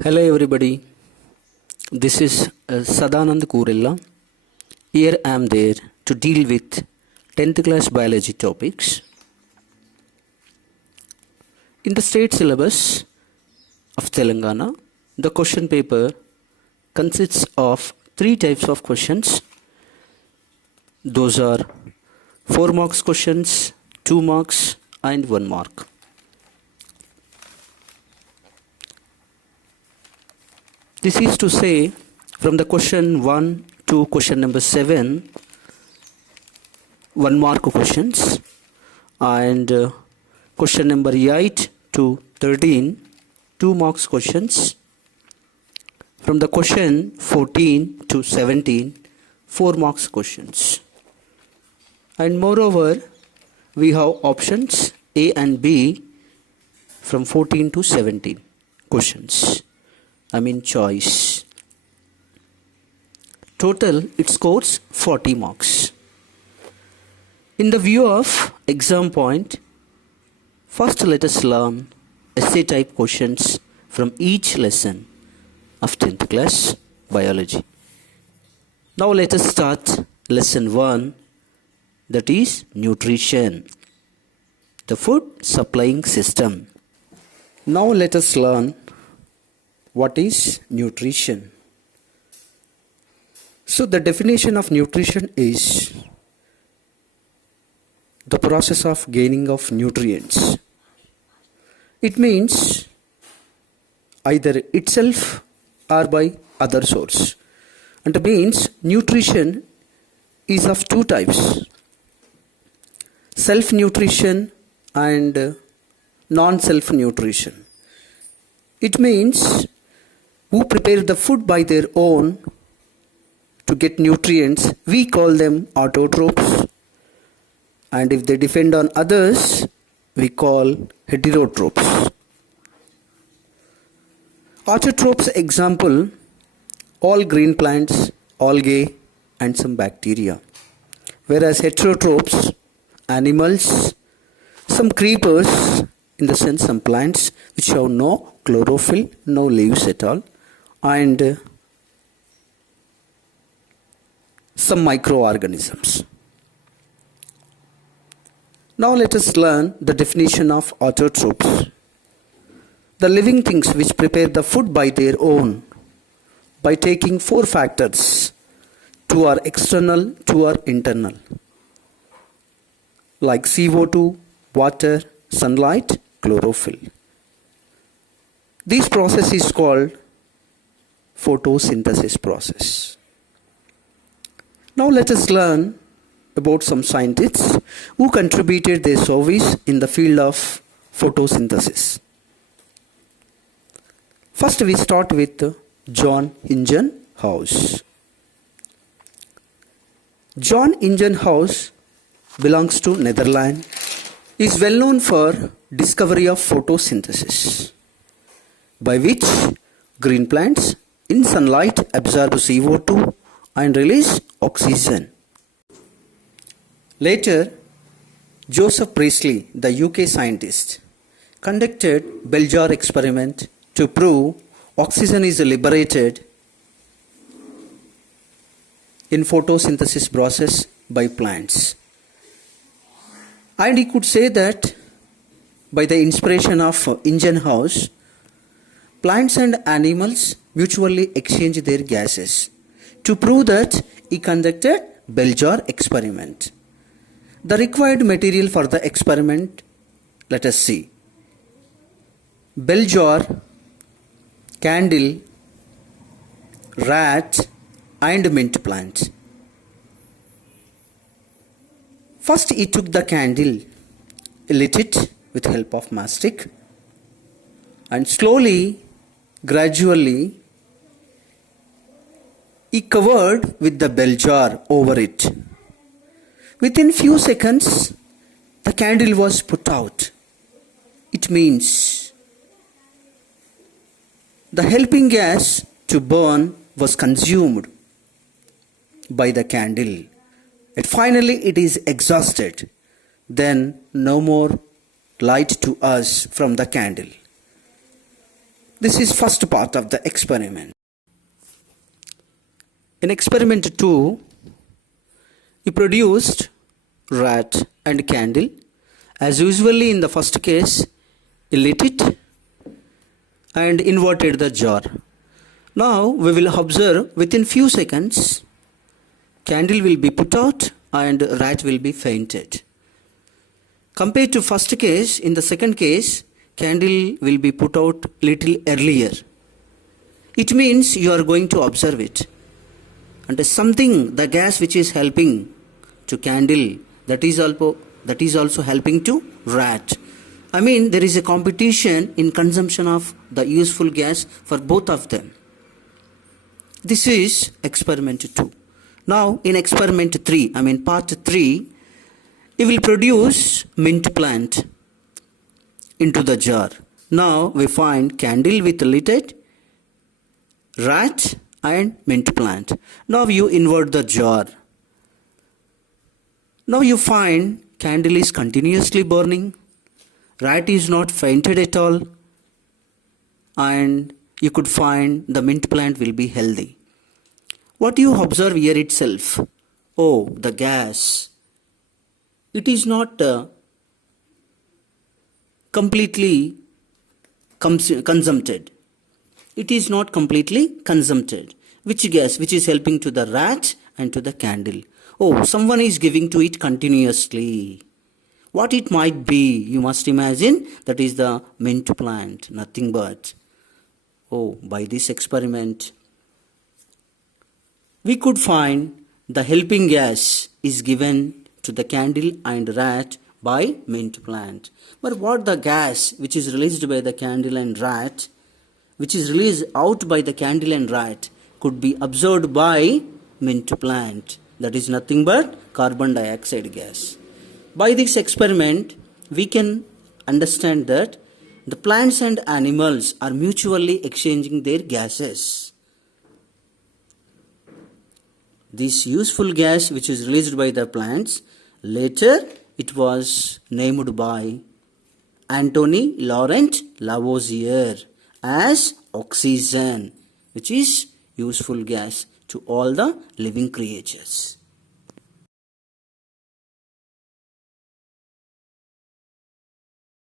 Hello everybody, this is Sadanand Kurilla. Here I am there to deal with 10th class biology topics. In the state syllabus of Telangana, the question paper consists of 3 types of questions. Those are 4 marks questions, 2 marks and 1 mark. This is to say, from the question 1 to question number 7, 1 mark questions, and question number 8 to 13, 2 marks questions. From the question 14 to 17, 4 marks questions. And moreover, we have options A and B from 14 to 17 questions. Choice. Total, it scores 40 marks. In the view of exam point, first let us learn essay type questions from each lesson of 10th class biology. Now let us start lesson 1, that is nutrition, the food supplying system. Now let us learn what is nutrition. So the definition of nutrition is the process of gaining of nutrients. It means either itself or by other source. And it means nutrition is of 2 types: self-nutrition and non-self-nutrition. It means who prepare the food by their own to get nutrients, we call them autotrophs, and if they depend on others, we call heterotrophs. Autotrophs example: all green plants, algae and some bacteria. Whereas heterotrophs, animals, some creepers, in the sense some plants which have no chlorophyll, no leaves at all, and some microorganisms. Now let us learn the definition of autotrophs. The living things which prepare the food by their own by taking 4 factors: 2 are external, 2 are internal, like CO2, water, sunlight, chlorophyll. This process is called photosynthesis process. Now let us learn about some scientists who contributed their service in the field of photosynthesis. First we start with John Ingenhousz. John Ingenhousz belongs to Netherlands. He is well known for discovery of photosynthesis, by which green plants in sunlight absorb CO2 and release oxygen. Later, Joseph Priestley, the UK scientist, conducted Bell-jar experiment to prove oxygen is liberated in photosynthesis process by plants. And he could say that by the inspiration of Ingenhousz, plants and animals mutually exchange their gases. To prove that, he conducted Bell-jar experiment. The required material for the experiment, let us see: Bell-jar, candle, rat and mint plant. First he took the candle, lit it with help of mastic, and slowly, gradually, he covered with the bell-jar over it. Within few seconds, the candle was put out. It means the helping gas to burn was consumed by the candle. And finally it is exhausted. Then no more light to us from the candle. This is first part of the experiment. In experiment 2, he produced rat and candle. As usually in the first case, he lit it and inverted the jar. Now we will observe within few seconds, candle will be put out and rat will be fainted. Compared to first case, in the second case, candle will be put out little earlier. It means you are going to observe it. And something, the gas which is helping to candle, that is also helping to rat. I mean, there is a competition in consumption of the useful gas for both of them. This is experiment 2. Now in experiment 3, part 3, we will produce mint plant into the jar. Now we find candle with lit, rat and mint plant. Now you invert the jar. Now you find candle is continuously burning, rat is not fainted at all, and you could find the mint plant will be healthy. What you observe here itself? Oh, the gas. It is not completely consumed. It is not completely consumed. Which gas? Which is helping to the rat and to the candle. Oh, someone is giving to it continuously. What it might be, you must imagine, that is the mint plant, nothing but. Oh, by this experiment, we could find the helping gas is given to the candle and rat by mint plant. But what the gas which is released by the candle and rat, which is released out by the candle and rat, could be absorbed by mint plant. That is nothing but carbon dioxide gas. By this experiment, we can understand that the plants and animals are mutually exchanging their gases. This useful gas which is released by the plants, later it was named by Anthony Laurent Lavoisier as oxygen, which is useful gas to all the living creatures.